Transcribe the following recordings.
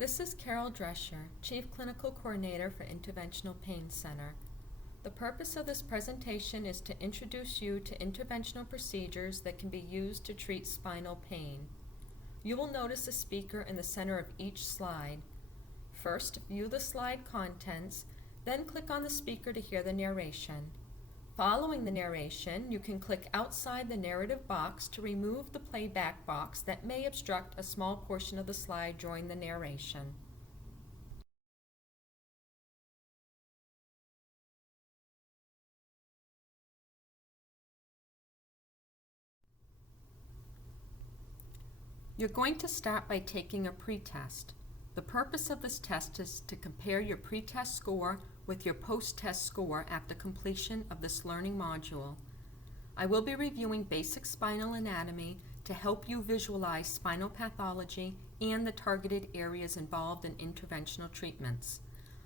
This is Carol Drescher, Chief Clinical Coordinator for Interventional Pain Center. The purpose of this presentation is to introduce you to interventional procedures that can be used to treat spinal pain. You will notice a speaker in the center of each slide. First, view the slide contents, then click on the speaker to hear the narration. Following the narration, you can click outside the narrative box to remove the playback box that may obstruct a small portion of the slide during the narration. You're going to start by taking a pretest. The purpose of this test is to compare your pretest score with your post-test score after completion of this learning module. I will be reviewing basic spinal anatomy to help you visualize spinal pathology and the targeted areas involved in interventional treatments.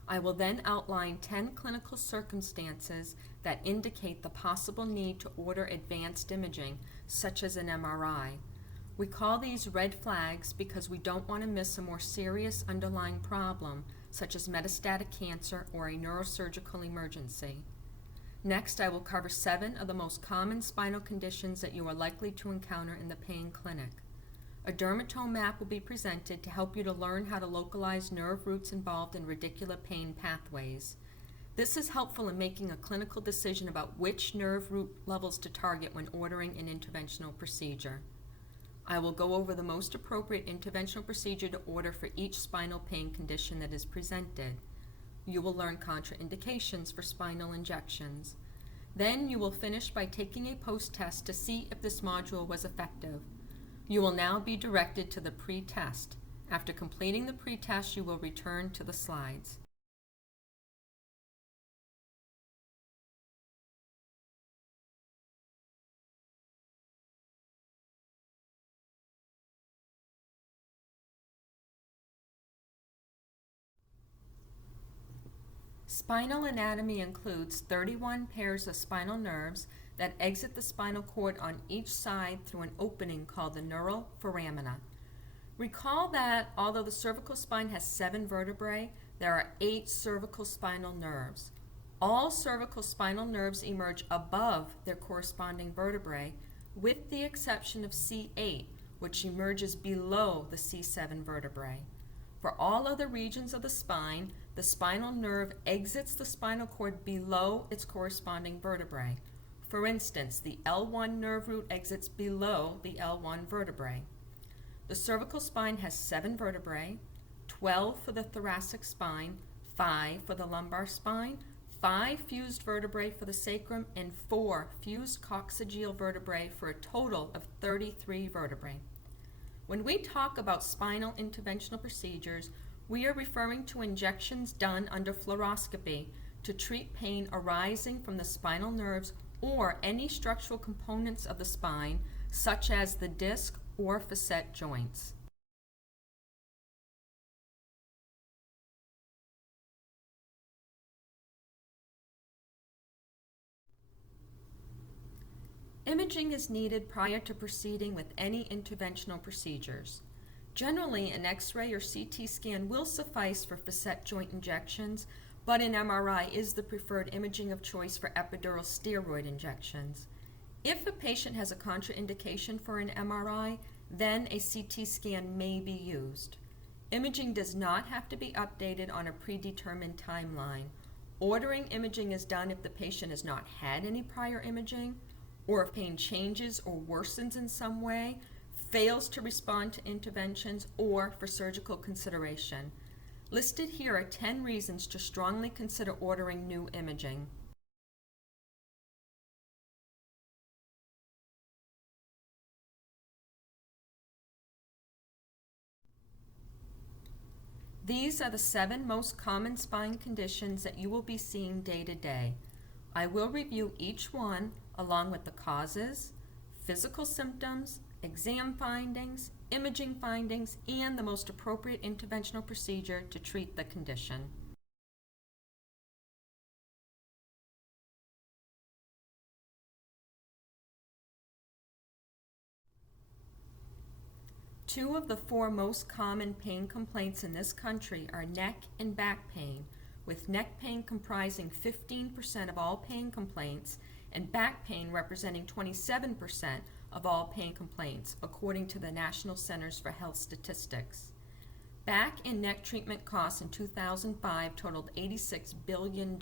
I will then outline 10 clinical circumstances that indicate the possible need to order advanced imaging, such as an MRI. We call these red flags because we don't want to miss a more serious underlying problem, such as metastatic cancer or a neurosurgical emergency. Next, I will cover 7 of the most common spinal conditions that you are likely to encounter in the pain clinic. A dermatome map will be presented to help you to learn how to localize nerve roots involved in radicular pain pathways. This is helpful in making a clinical decision about which nerve root levels to target when ordering an interventional procedure. I will go over the most appropriate interventional procedure to order for each spinal pain condition that is presented. You will learn contraindications for spinal injections. Then you will finish by taking a post-test to see if this module was effective. You will now be directed to the pre-test. After completing the pre-test, you will return to the slides. Spinal anatomy includes 31 pairs of spinal nerves that exit the spinal cord on each side through an opening called the neural foramina. Recall that although the cervical spine has 7 vertebrae, there are 8 cervical spinal nerves. All cervical spinal nerves emerge above their corresponding vertebrae, with the exception of C8, which emerges below the C7 vertebrae. For all other regions of the spine, the spinal nerve exits the spinal cord below its corresponding vertebrae. For instance, the L1 nerve root exits below the L1 vertebrae. The cervical spine has 7 vertebrae, 12 for the thoracic spine, 5 for the lumbar spine, 5 fused vertebrae for the sacrum, and 4 fused coccygeal vertebrae for a total of 33 vertebrae. When we talk about spinal interventional procedures, we are referring to injections done under fluoroscopy to treat pain arising from the spinal nerves or any structural components of the spine, such as the disc or facet joints. Imaging is needed prior to proceeding with any interventional procedures. Generally, an X-ray or CT scan will suffice for facet joint injections, but an MRI is the preferred imaging of choice for epidural steroid injections. If a patient has a contraindication for an MRI, then a CT scan may be used. Imaging does not have to be updated on a predetermined timeline. Ordering imaging is done if the patient has not had any prior imaging, or if pain changes or worsens in some way, fails to respond to interventions, or for surgical consideration. Listed here are 10 reasons to strongly consider ordering new imaging. These are the 7 most common spine conditions that you will be seeing day to day. I will review each one along with the causes, physical symptoms, exam findings, imaging findings, and the most appropriate interventional procedure to treat the condition. 2 of the 4 most common pain complaints in this country are neck and back pain, with neck pain comprising 15% of all pain complaints and back pain representing 27% of all pain complaints, according to the National Centers for Health Statistics. Back and neck treatment costs in 2005 totaled $86 billion.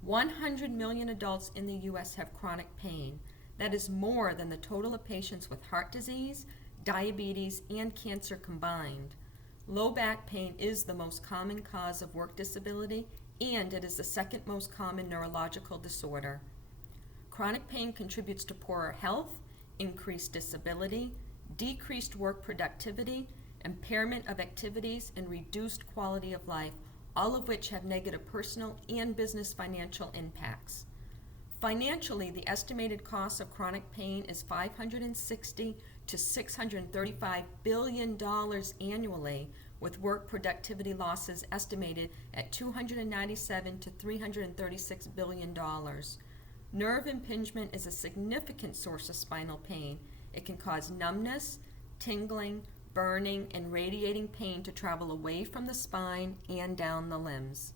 100 million adults in the U.S. have chronic pain. That is more than the total of patients with heart disease, diabetes, and cancer combined. Low back pain is the most common cause of work disability, and it is the second most common neurological disorder. Chronic pain contributes to poorer health, increased disability, decreased work productivity, impairment of activities, and reduced quality of life, all of which have negative personal and business financial impacts. Financially, the estimated cost of chronic pain is $560 to $635 billion annually, with work productivity losses estimated at $297 to $336 billion. Nerve impingement is a significant source of spinal pain. It can cause numbness, tingling, burning, and radiating pain to travel away from the spine and down the limbs.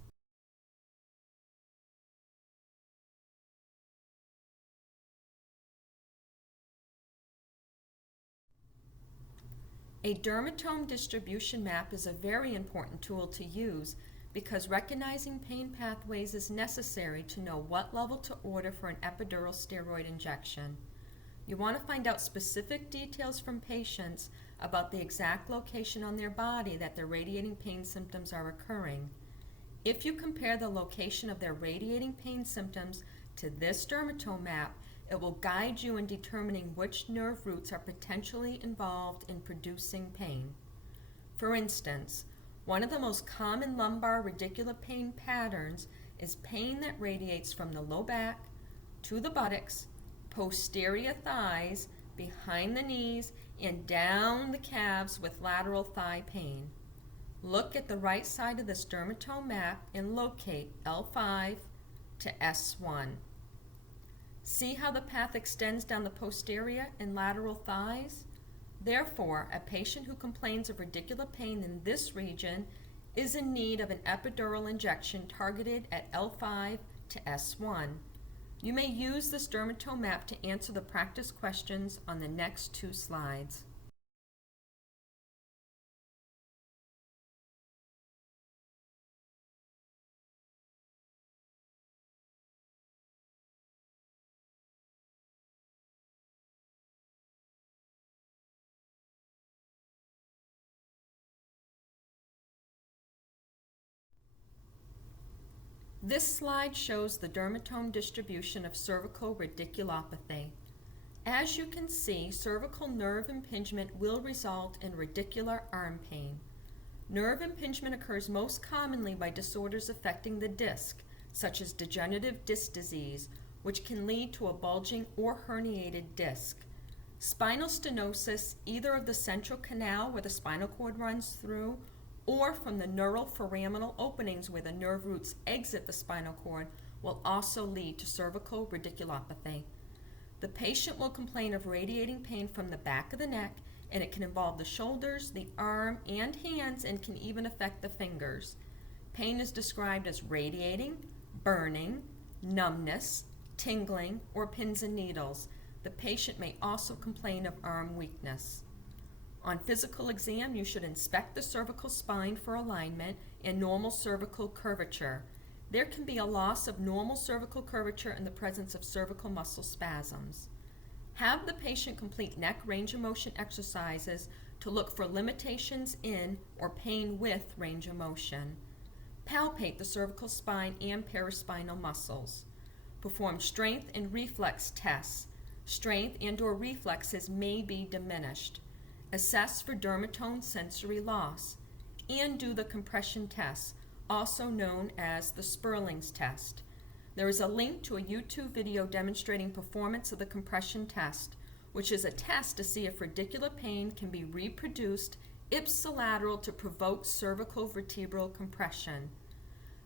A dermatome distribution map is a very important tool to use because recognizing pain pathways is necessary to know what level to order for an epidural steroid injection. You want to find out specific details from patients about the exact location on their body that their radiating pain symptoms are occurring. If you compare the location of their radiating pain symptoms to this dermatome map, it will guide you in determining which nerve roots are potentially involved in producing pain. For instance, one of the most common lumbar radicular pain patterns is pain that radiates from the low back to the buttocks, posterior thighs, behind the knees, and down the calves with lateral thigh pain. Look at the right side of this dermatome map and locate L5 to S1. See how the path extends down the posterior and lateral thighs? Therefore, a patient who complains of radicular pain in this region is in need of an epidural injection targeted at L5 to S1. You may use this dermatome map to answer the practice questions on the next 2 slides. This slide shows the dermatome distribution of cervical radiculopathy. As you can see, cervical nerve impingement will result in radicular arm pain. Nerve impingement occurs most commonly by disorders affecting the disc, such as degenerative disc disease, which can lead to a bulging or herniated disc. Spinal stenosis, either of the central canal where the spinal cord runs through, or from the neural foraminal openings where the nerve roots exit the spinal cord, will also lead to cervical radiculopathy. The patient will complain of radiating pain from the back of the neck, and it can involve the shoulders, the arm, and hands, and can even affect the fingers. Pain is described as radiating, burning, numbness, tingling, or pins and needles. The patient may also complain of arm weakness. On physical exam, you should inspect the cervical spine for alignment and normal cervical curvature. There can be a loss of normal cervical curvature in the presence of cervical muscle spasms. Have the patient complete neck range of motion exercises to look for limitations in or pain with range of motion. Palpate the cervical spine and paraspinal muscles. Perform strength and reflex tests. Strength and/or reflexes may be diminished. Assess for dermatome sensory loss, and do the compression test, also known as the Sperling's test. There is a link to a YouTube video demonstrating performance of the compression test, which is a test to see if radicular pain can be reproduced ipsilateral to provoke cervical vertebral compression.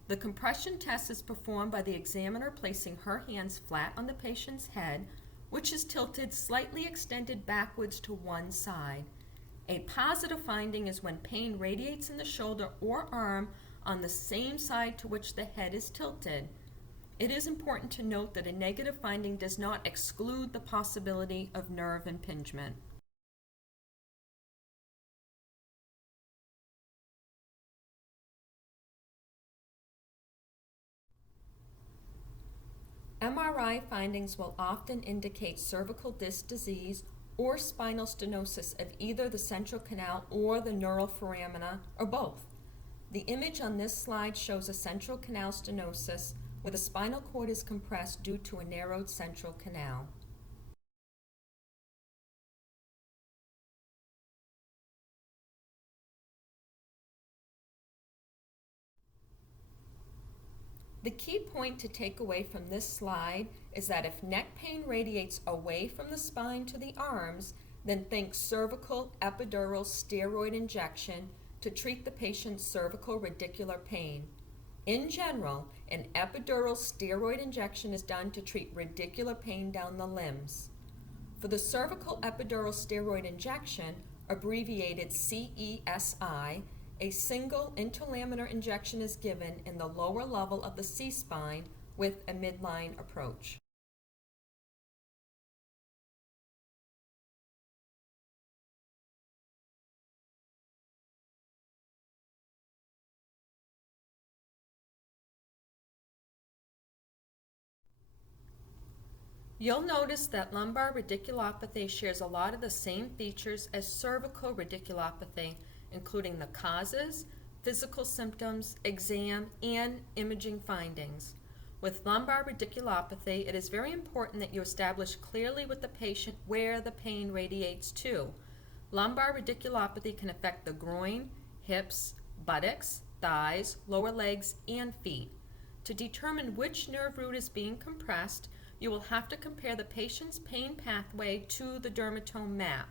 The compression test is performed by the examiner placing her hands flat on the patient's head, which is tilted slightly extended backwards to one side. A positive finding is when pain radiates in the shoulder or arm on the same side to which the head is tilted. It is important to note that a negative finding does not exclude the possibility of nerve impingement. MRI findings will often indicate cervical disc disease or spinal stenosis of either the central canal or the neural foramina, or both. The image on this slide shows a central canal stenosis where the spinal cord is compressed due to a narrowed central canal. The key point to take away from this slide is that if neck pain radiates away from the spine to the arms, then think cervical epidural steroid injection to treat the patient's cervical radicular pain. In general, an epidural steroid injection is done to treat radicular pain down the limbs. For the cervical epidural steroid injection, abbreviated CESI, a single interlaminar injection is given in the lower level of the C-spine with a midline approach. You'll notice that lumbar radiculopathy shares a lot of the same features as cervical radiculopathy, including the causes, physical symptoms, exam, and imaging findings. With lumbar radiculopathy, it is very important that you establish clearly with the patient where the pain radiates to. Lumbar radiculopathy can affect the groin, hips, buttocks, thighs, lower legs, and feet. To determine which nerve root is being compressed, you will have to compare the patient's pain pathway to the dermatome map.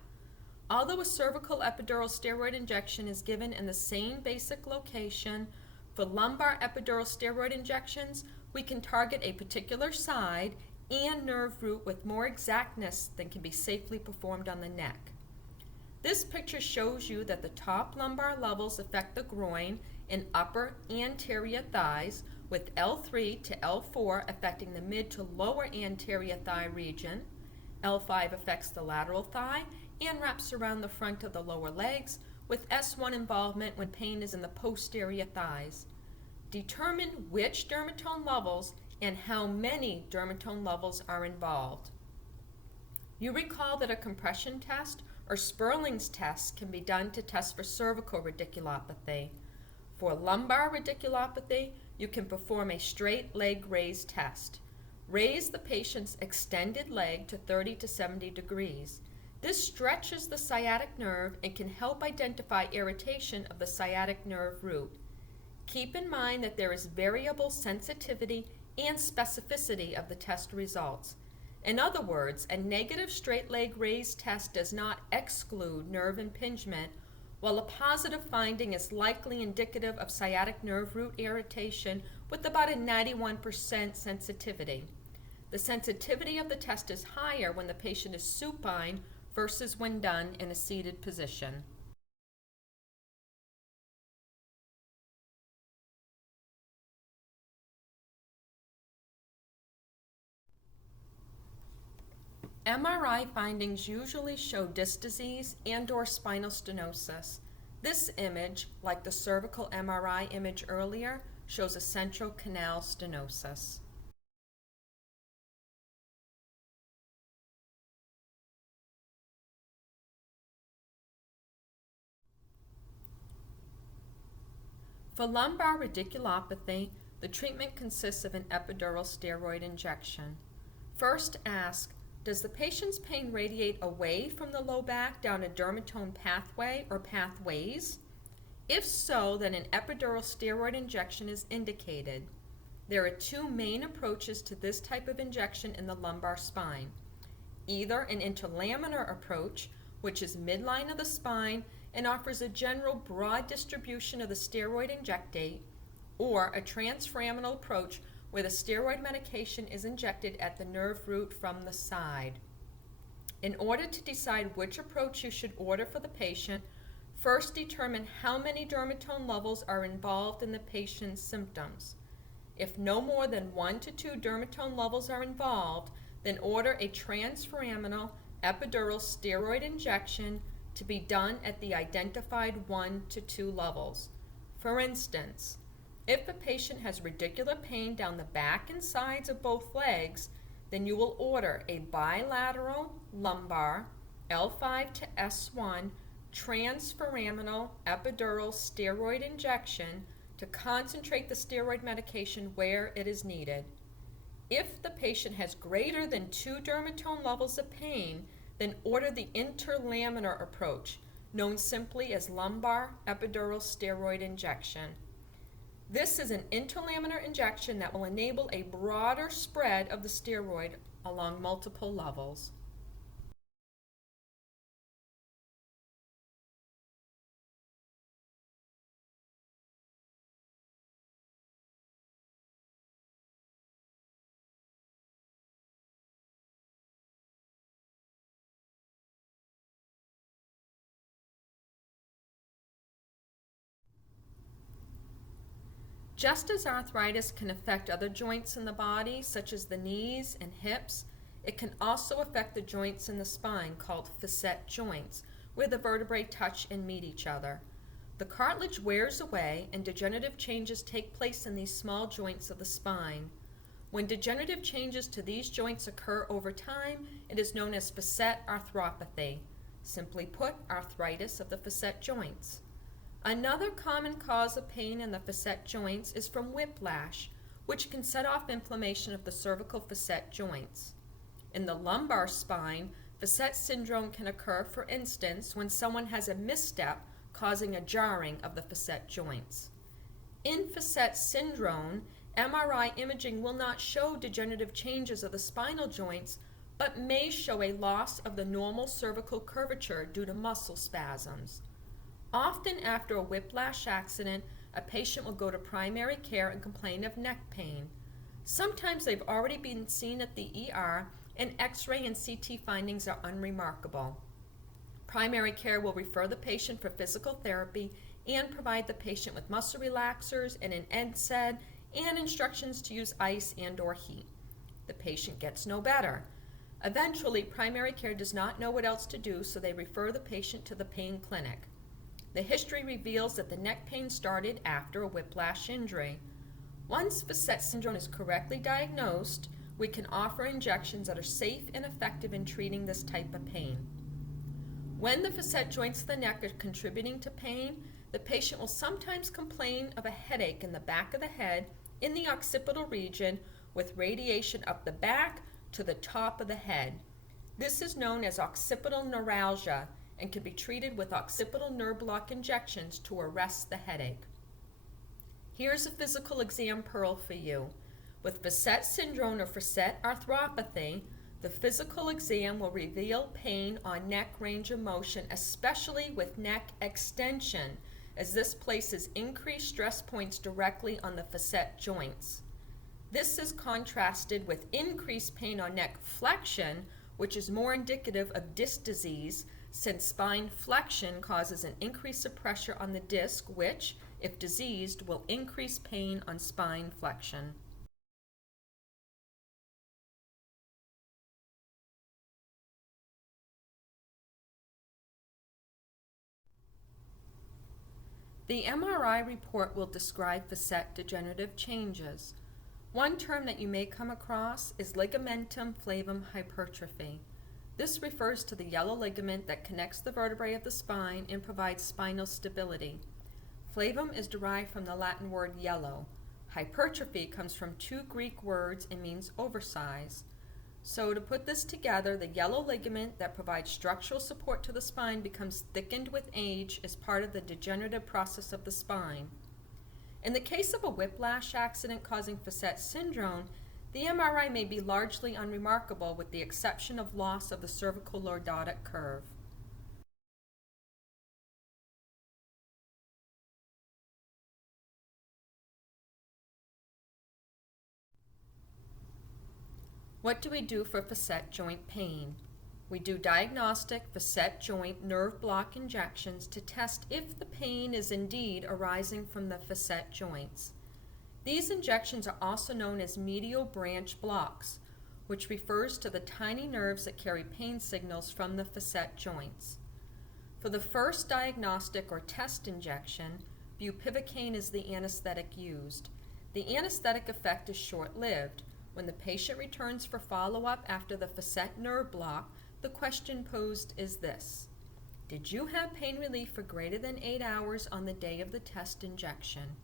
Although a cervical epidural steroid injection is given in the same basic location, for lumbar epidural steroid injections, we can target a particular side and nerve root with more exactness than can be safely performed on the neck. This picture shows you that the top lumbar levels affect the groin and upper anterior thighs, with L3 to L4 affecting the mid to lower anterior thigh region. L5 affects the lateral thigh and wraps around the front of the lower legs, with S1 involvement when pain is in the posterior thighs. Determine which dermatome levels and how many dermatome levels are involved. You recall that a compression test or Sperling's test can be done to test for cervical radiculopathy. For lumbar radiculopathy, you can perform a straight leg raise test. Raise the patient's extended leg to 30 to 70 degrees. This stretches the sciatic nerve and can help identify irritation of the sciatic nerve root. Keep in mind that there is variable sensitivity and specificity of the test results. In other words, a negative straight leg raise test does not exclude nerve impingement, while a positive finding is likely indicative of sciatic nerve root irritation with about a 91% sensitivity. The sensitivity of the test is higher when the patient is supine versus when done in a seated position. MRI findings usually show disc disease and/or spinal stenosis. This image, like the cervical MRI image earlier, shows a central canal stenosis. For lumbar radiculopathy, the treatment consists of an epidural steroid injection. First ask, does the patient's pain radiate away from the low back down a dermatome pathway or pathways? If so, then an epidural steroid injection is indicated. There are two main approaches to this type of injection in the lumbar spine. Either an interlaminar approach, which is midline of the spine and offers a general broad distribution of the steroid injectate, or a transforaminal approach where the steroid medication is injected at the nerve root from the side. In order to decide which approach you should order for the patient, first determine how many dermatome levels are involved in the patient's symptoms. If no more than 1 to 2 dermatome levels are involved, then order a transforaminal epidural steroid injection to be done at the identified 1 to 2 levels. For instance, if a patient has radicular pain down the back and sides of both legs, then you will order a bilateral lumbar L5 to S1 transforaminal epidural steroid injection to concentrate the steroid medication where it is needed. If the patient has greater than 2 dermatome levels of pain, then order the interlaminar approach, known simply as lumbar epidural steroid injection. This is an interlaminar injection that will enable a broader spread of the steroid along multiple levels. Just as arthritis can affect other joints in the body, such as the knees and hips, it can also affect the joints in the spine called facet joints, where the vertebrae touch and meet each other. The cartilage wears away and degenerative changes take place in these small joints of the spine. When degenerative changes to these joints occur over time, it is known as facet arthropathy. Simply put, arthritis of the facet joints. Another common cause of pain in the facet joints is from whiplash, which can set off inflammation of the cervical facet joints. In the lumbar spine, facet syndrome can occur, for instance, when someone has a misstep causing a jarring of the facet joints. In facet syndrome, MRI imaging will not show degenerative changes of the spinal joints, but may show a loss of the normal cervical curvature due to muscle spasms. Often after a whiplash accident, a patient will go to primary care and complain of neck pain. Sometimes they've already been seen at the ER and X-ray and CT findings are unremarkable. Primary care will refer the patient for physical therapy and provide the patient with muscle relaxers and an NSAID and instructions to use ice and/or heat. The patient gets no better. Eventually, primary care does not know what else to do, so they refer the patient to the pain clinic. The history reveals that the neck pain started after a whiplash injury. Once facet syndrome is correctly diagnosed, we can offer injections that are safe and effective in treating this type of pain. When the facet joints of the neck are contributing to pain, the patient will sometimes complain of a headache in the back of the head in the occipital region with radiation up the back to the top of the head. This is known as occipital neuralgia and can be treated with occipital nerve block injections to arrest the headache. Here's a physical exam pearl for you. With facet syndrome or facet arthropathy, the physical exam will reveal pain on neck range of motion, especially with neck extension, as this places increased stress points directly on the facet joints. This is contrasted with increased pain on neck flexion, which is more indicative of disc disease, since spine flexion causes an increase of pressure on the disc, which, if diseased, will increase pain on spine flexion. The MRI report will describe facet degenerative changes. One term that you may come across is ligamentum flavum hypertrophy. This refers to the yellow ligament that connects the vertebrae of the spine and provides spinal stability. Flavum is derived from the Latin word yellow. Hypertrophy comes from 2 Greek words and means oversize. So to put this together, the yellow ligament that provides structural support to the spine becomes thickened with age as part of the degenerative process of the spine. In the case of a whiplash accident causing facet syndrome, the MRI may be largely unremarkable with the exception of loss of the cervical lordotic curve. What do we do for facet joint pain? We do diagnostic facet joint nerve block injections to test if the pain is indeed arising from the facet joints. These injections are also known as medial branch blocks, which refers to the tiny nerves that carry pain signals from the facet joints. For the first diagnostic or test injection, bupivacaine is the anesthetic used. The anesthetic effect is short-lived. When the patient returns for follow-up after the facet nerve block, the question posed is this: did you have pain relief for greater than 8 hours on the day of the test injection?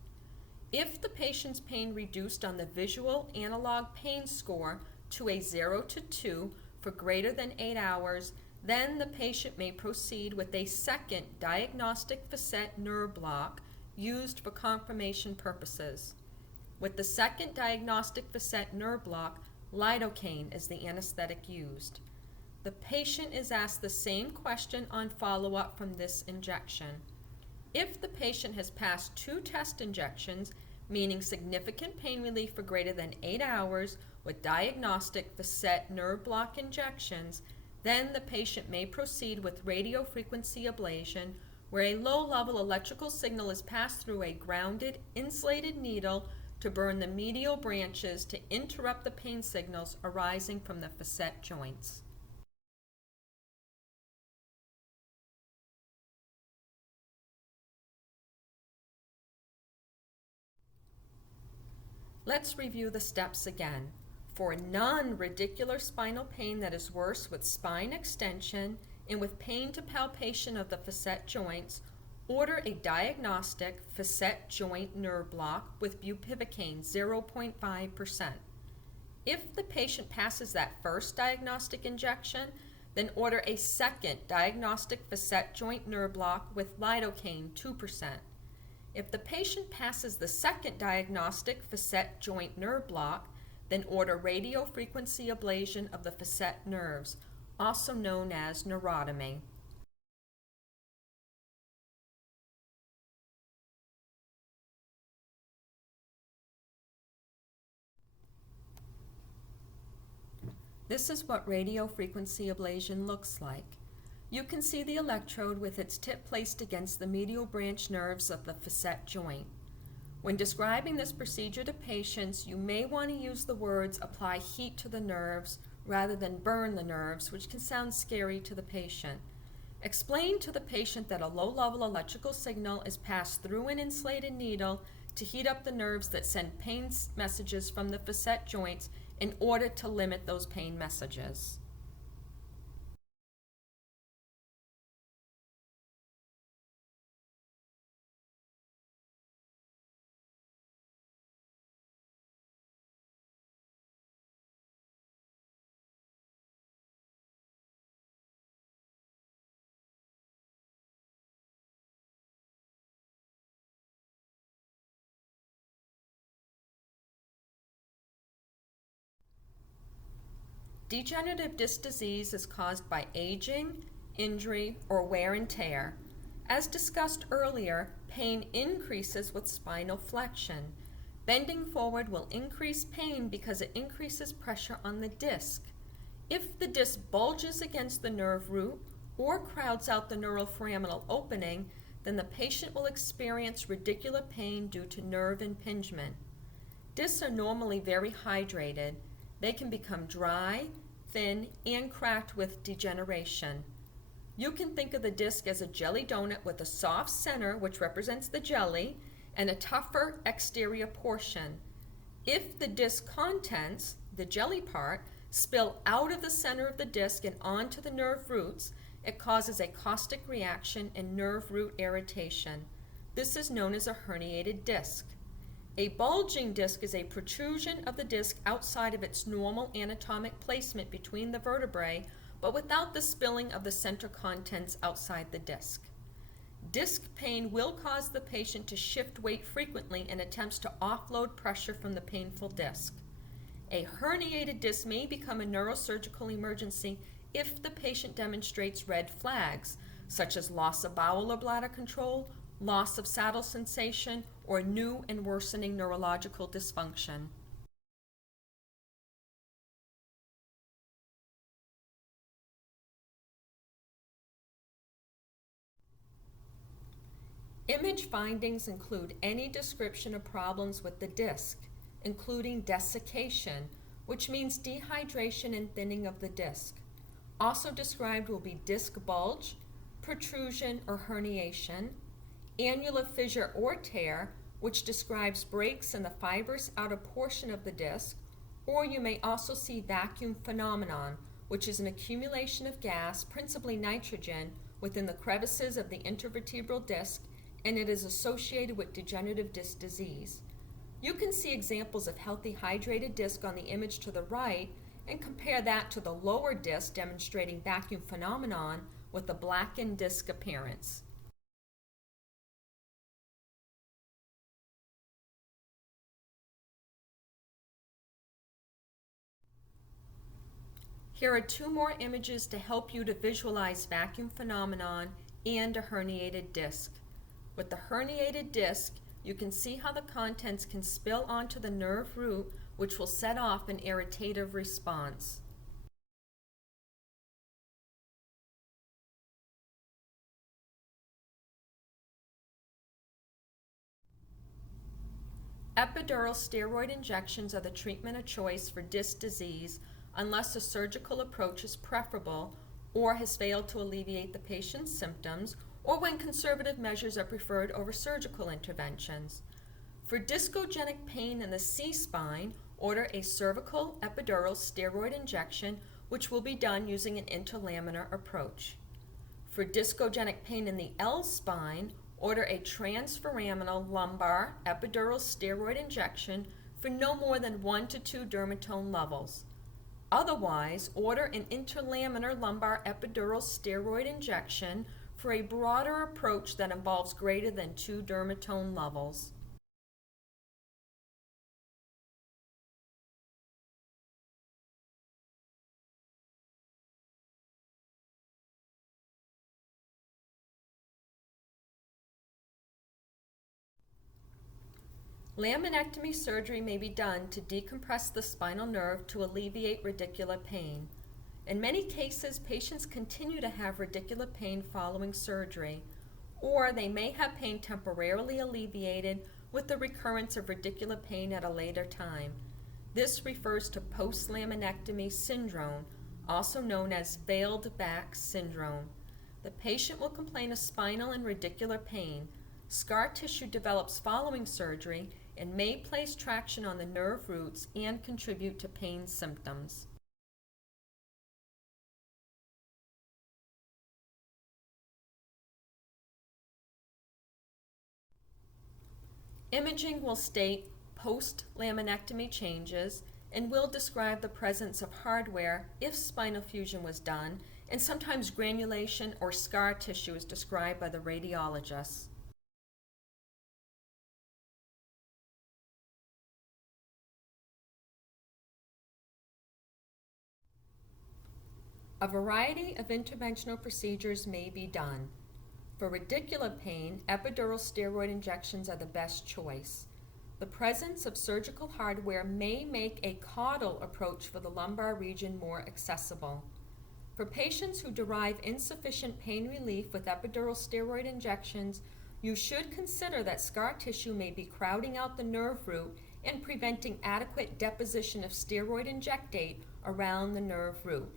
If the patient's pain reduced on the visual analog pain score to a 0 to 2 for greater than 8 hours, then the patient may proceed with a second diagnostic facet nerve block used for confirmation purposes. With the second diagnostic facet nerve block, lidocaine is the anesthetic used. The patient is asked the same question on follow-up from this injection. If the patient has passed 2 test injections, meaning significant pain relief for greater than 8 hours with diagnostic facet nerve block injections, then the patient may proceed with radiofrequency ablation, where a low-level electrical signal is passed through a grounded, insulated needle to burn the medial branches to interrupt the pain signals arising from the facet joints. Let's review the steps again. For non-radicular spinal pain that is worse with spine extension and with pain to palpation of the facet joints, order a diagnostic facet joint nerve block with bupivacaine 0.5%. If the patient passes that first diagnostic injection, then order a second diagnostic facet joint nerve block with lidocaine 2%. If the patient passes the second diagnostic facet joint nerve block, then order radiofrequency ablation of the facet nerves, also known as neurotomy. This is what radiofrequency ablation looks like. You can see the electrode with its tip placed against the medial branch nerves of the facet joint. When describing this procedure to patients, you may want to use the words apply heat to the nerves rather than burn the nerves, which can sound scary to the patient. Explain to the patient that a low-level electrical signal is passed through an insulated needle to heat up the nerves that send pain messages from the facet joints in order to limit those pain messages. Degenerative disc disease is caused by aging, injury, or wear and tear. As discussed earlier, pain increases with spinal flexion. Bending forward will increase pain because it increases pressure on the disc. If the disc bulges against the nerve root or crowds out the neuroforaminal opening, then the patient will experience radicular pain due to nerve impingement. Discs are normally very hydrated. They can become dry, thin, and cracked with degeneration. You can think of the disc as a jelly donut with a soft center, which represents the jelly, and a tougher exterior portion. If the disc contents, the jelly part, spill out of the center of the disc and onto the nerve roots, it causes a caustic reaction and nerve root irritation. This is known as a herniated disc. A bulging disc is a protrusion of the disc outside of its normal anatomic placement between the vertebrae, but without the spilling of the center contents outside the disc. Disc pain will cause the patient to shift weight frequently in attempts to offload pressure from the painful disc. A herniated disc may become a neurosurgical emergency if the patient demonstrates red flags, such as loss of bowel or bladder control, loss of saddle sensation, or new and worsening neurological dysfunction. Image findings include any description of problems with the disc, including desiccation, which means dehydration and thinning of the disc. Also described will be disc bulge, protrusion or herniation, annular fissure or tear, which describes breaks in the fibrous outer portion of the disc, or you may also see vacuum phenomenon, which is an accumulation of gas, principally nitrogen, within the crevices of the intervertebral disc, and it is associated with degenerative disc disease. You can see examples of healthy hydrated disc on the image to the right and compare that to the lower disc demonstrating vacuum phenomenon with a blackened disc appearance. Here are two more images to help you to visualize vacuum phenomenon and a herniated disc. With the herniated disc, you can see how the contents can spill onto the nerve root, which will set off an irritative response. Epidural steroid injections are the treatment of choice for disc disease unless a surgical approach is preferable or has failed to alleviate the patient's symptoms, or when conservative measures are preferred over surgical interventions. For discogenic pain in the C-spine, order a cervical epidural steroid injection, which will be done using an interlaminar approach. For discogenic pain in the L-spine, order a transforaminal lumbar epidural steroid injection for no more than 1 to 2 dermatome levels. Otherwise, order an interlaminar lumbar epidural steroid injection for a broader approach that involves greater than 2 dermatome levels. Laminectomy surgery may be done to decompress the spinal nerve to alleviate radicular pain. In many cases, patients continue to have radicular pain following surgery, or they may have pain temporarily alleviated with the recurrence of radicular pain at a later time. This refers to post-laminectomy syndrome, also known as failed back syndrome. The patient will complain of spinal and radicular pain. Scar tissue develops following surgery and may place traction on the nerve roots and contribute to pain symptoms. Imaging will state post-laminectomy changes and will describe the presence of hardware if spinal fusion was done, and sometimes granulation or scar tissue is described by the radiologist. A variety of interventional procedures may be done. For radicular pain, epidural steroid injections are the best choice. The presence of surgical hardware may make a caudal approach for the lumbar region more accessible. For patients who derive insufficient pain relief with epidural steroid injections, you should consider that scar tissue may be crowding out the nerve root and preventing adequate deposition of steroid injectate around the nerve root.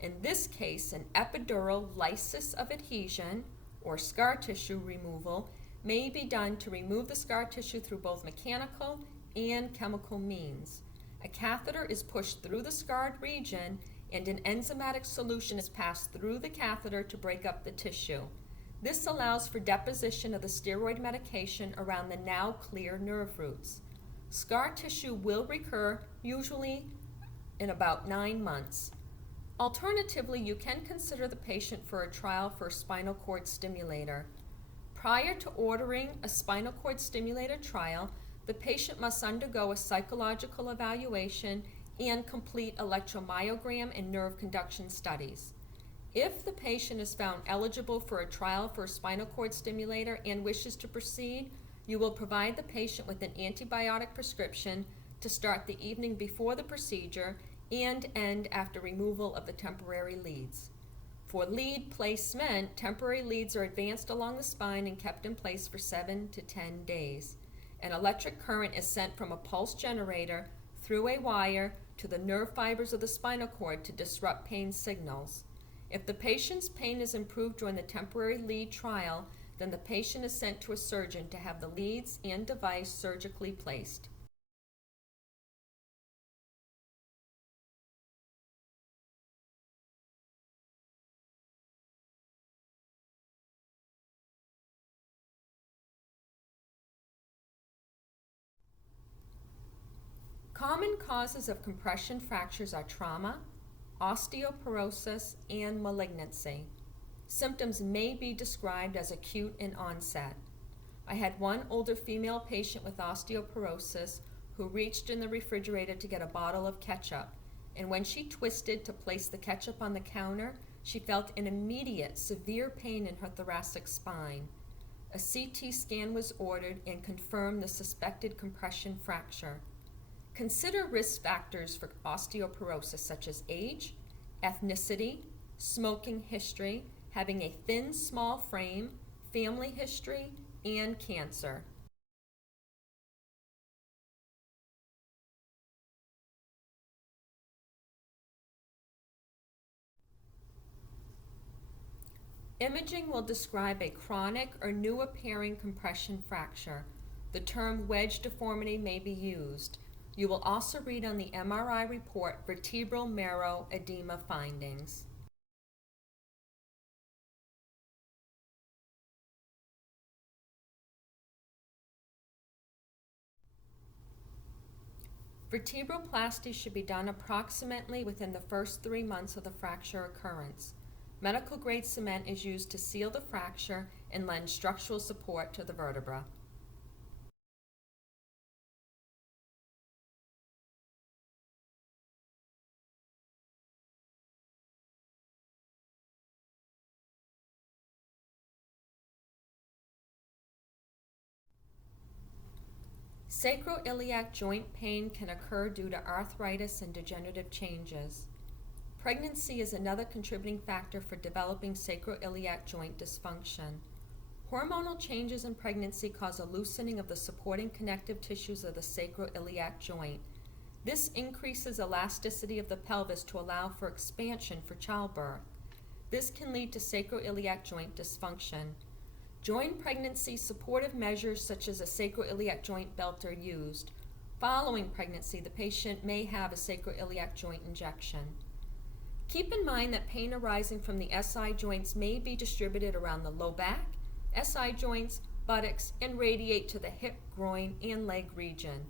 In this case, an epidural lysis of adhesion, or scar tissue removal, may be done to remove the scar tissue through both mechanical and chemical means. A catheter is pushed through the scarred region and an enzymatic solution is passed through the catheter to break up the tissue. This allows for deposition of the steroid medication around the now clear nerve roots. Scar tissue will recur, usually in about 9 months. Alternatively, you can consider the patient for a trial for a spinal cord stimulator. Prior to ordering a spinal cord stimulator trial, the patient must undergo a psychological evaluation and complete electromyogram and nerve conduction studies. If the patient is found eligible for a trial for a spinal cord stimulator and wishes to proceed, you will provide the patient with an antibiotic prescription to start the evening before the procedure and end after removal of the temporary leads. For lead placement, temporary leads are advanced along the spine and kept in place for 7 to 10 days. An electric current is sent from a pulse generator through a wire to the nerve fibers of the spinal cord to disrupt pain signals. If the patient's pain is improved during the temporary lead trial, then the patient is sent to a surgeon to have the leads and device surgically placed. Common causes of compression fractures are trauma, osteoporosis, and malignancy. Symptoms may be described as acute in onset. I had one older female patient with osteoporosis who reached in the refrigerator to get a bottle of ketchup, and when she twisted to place the ketchup on the counter, she felt an immediate severe pain in her thoracic spine. A CT scan was ordered and confirmed the suspected compression fracture. Consider risk factors for osteoporosis such as age, ethnicity, smoking history, having a thin, small frame, family history, and cancer. Imaging will describe a chronic or new appearing compression fracture. The term wedge deformity may be used. You will also read on the MRI report vertebral marrow edema findings. Vertebroplasty should be done approximately within the first 3 months of the fracture occurrence. Medical grade cement is used to seal the fracture and lend structural support to the vertebra. Sacroiliac joint pain can occur due to arthritis and degenerative changes. Pregnancy is another contributing factor for developing sacroiliac joint dysfunction. Hormonal changes in pregnancy cause a loosening of the supporting connective tissues of the sacroiliac joint. This increases elasticity of the pelvis to allow for expansion for childbirth. This can lead to sacroiliac joint dysfunction. During pregnancy, supportive measures such as a sacroiliac joint belt are used. Following pregnancy, the patient may have a sacroiliac joint injection. Keep in mind that pain arising from the SI joints may be distributed around the low back, SI joints, buttocks, and radiate to the hip, groin, and leg region.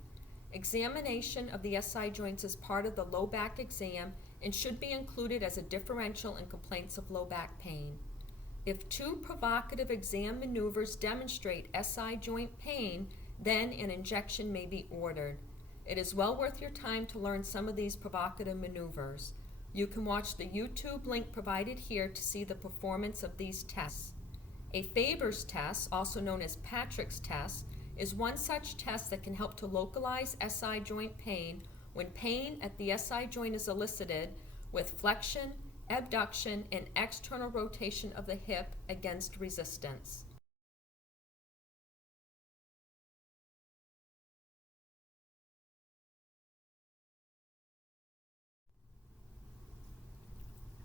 Examination of the SI joints is part of the low back exam and should be included as a differential in complaints of low back pain. If 2 provocative exam maneuvers demonstrate SI joint pain, then an injection may be ordered. It is well worth your time to learn some of these provocative maneuvers. You can watch the YouTube link provided here to see the performance of these tests. A Faber's test, also known as Patrick's test, is one such test that can help to localize SI joint pain when pain at the SI joint is elicited with flexion, abduction, and external rotation of the hip against resistance.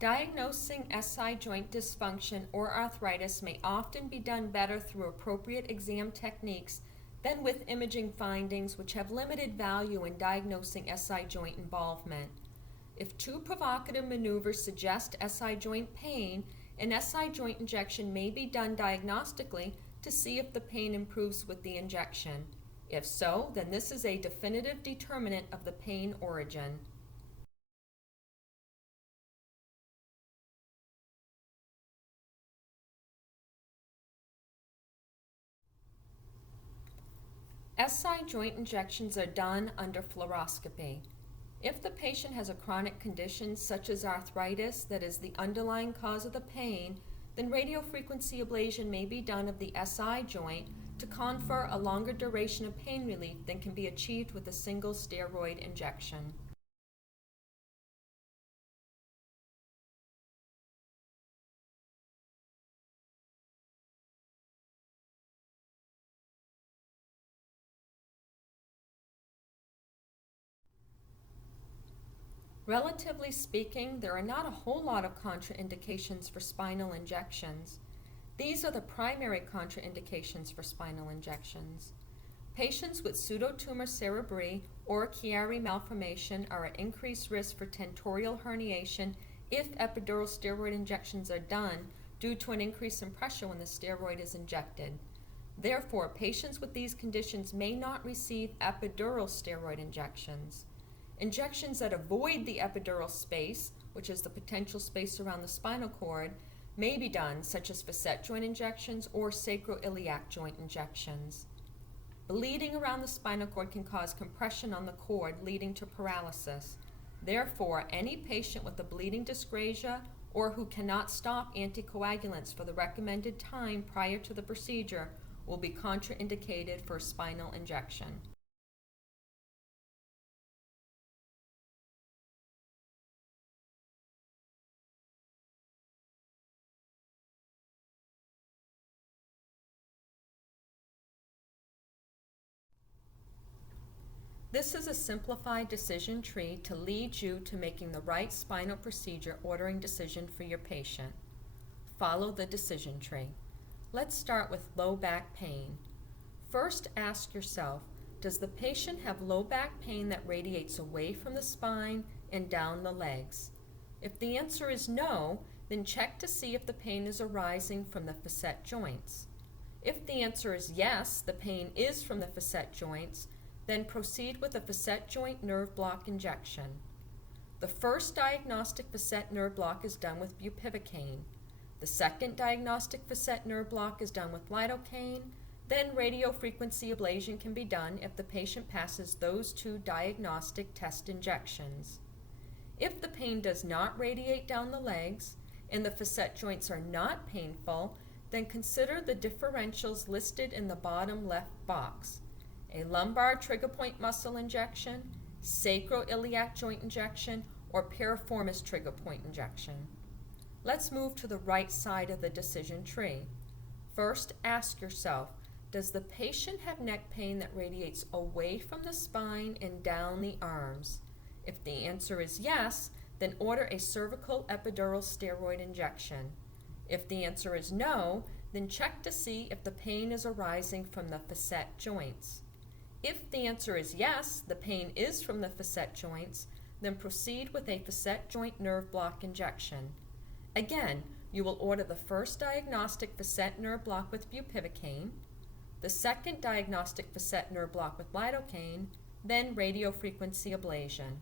Diagnosing SI joint dysfunction or arthritis may often be done better through appropriate exam techniques than with imaging findings, which have limited value in diagnosing SI joint involvement. If 2 provocative maneuvers suggest SI joint pain, an SI joint injection may be done diagnostically to see if the pain improves with the injection. If so, then this is a definitive determinant of the pain origin. SI joint injections are done under fluoroscopy. If the patient has a chronic condition such as arthritis that is the underlying cause of the pain, then radiofrequency ablation may be done of the SI joint to confer a longer duration of pain relief than can be achieved with a single steroid injection. Relatively speaking, there are not a whole lot of contraindications for spinal injections. These are the primary contraindications for spinal injections. Patients with pseudotumor cerebri or Chiari malformation are at increased risk for tentorial herniation if epidural steroid injections are done due to an increase in pressure when the steroid is injected. Therefore, patients with these conditions may not receive epidural steroid injections. Injections that avoid the epidural space, which is the potential space around the spinal cord, may be done, such as facet joint injections or sacroiliac joint injections. Bleeding around the spinal cord can cause compression on the cord, leading to paralysis. Therefore, any patient with a bleeding dyscrasia or who cannot stop anticoagulants for the recommended time prior to the procedure will be contraindicated for spinal injection. This is a simplified decision tree to lead you to making the right spinal procedure ordering decision for your patient. Follow the decision tree. Let's start with low back pain. First, ask yourself, does the patient have low back pain that radiates away from the spine and down the legs? If the answer is no, then check to see if the pain is arising from the facet joints. If the answer is yes, the pain is from the facet joints, then proceed with a facet joint nerve block injection. The first diagnostic facet nerve block is done with bupivacaine. The second diagnostic facet nerve block is done with lidocaine. Then radiofrequency ablation can be done if the patient passes those two diagnostic test injections. If the pain does not radiate down the legs and the facet joints are not painful, then consider the differentials listed in the bottom left box: a lumbar trigger point muscle injection, sacroiliac joint injection, or piriformis trigger point injection. Let's move to the right side of the decision tree. First, ask yourself, does the patient have neck pain that radiates away from the spine and down the arms? If the answer is yes, then order a cervical epidural steroid injection. If the answer is no, then check to see if the pain is arising from the facet joints. If the answer is yes, the pain is from the facet joints, then proceed with a facet joint nerve block injection. Again, you will order the first diagnostic facet nerve block with bupivacaine, the second diagnostic facet nerve block with lidocaine, then radiofrequency ablation.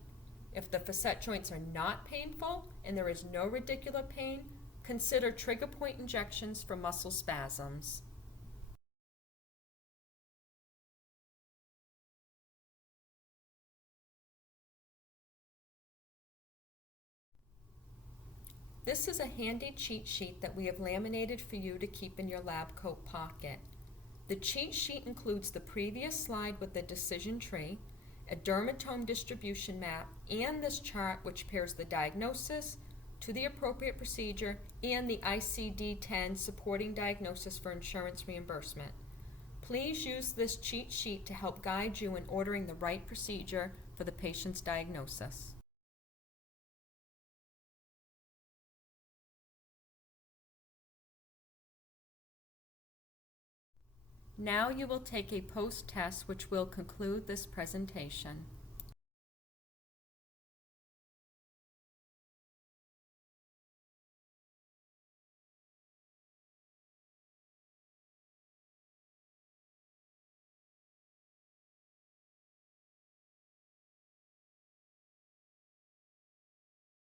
If the facet joints are not painful and there is no radicular pain, consider trigger point injections for muscle spasms. This is a handy cheat sheet that we have laminated for you to keep in your lab coat pocket. The cheat sheet includes the previous slide with the decision tree, a dermatome distribution map, and this chart which pairs the diagnosis to the appropriate procedure and the ICD-10 supporting diagnosis for insurance reimbursement. Please use this cheat sheet to help guide you in ordering the right procedure for the patient's diagnosis. Now you will take a post-test which will conclude this presentation.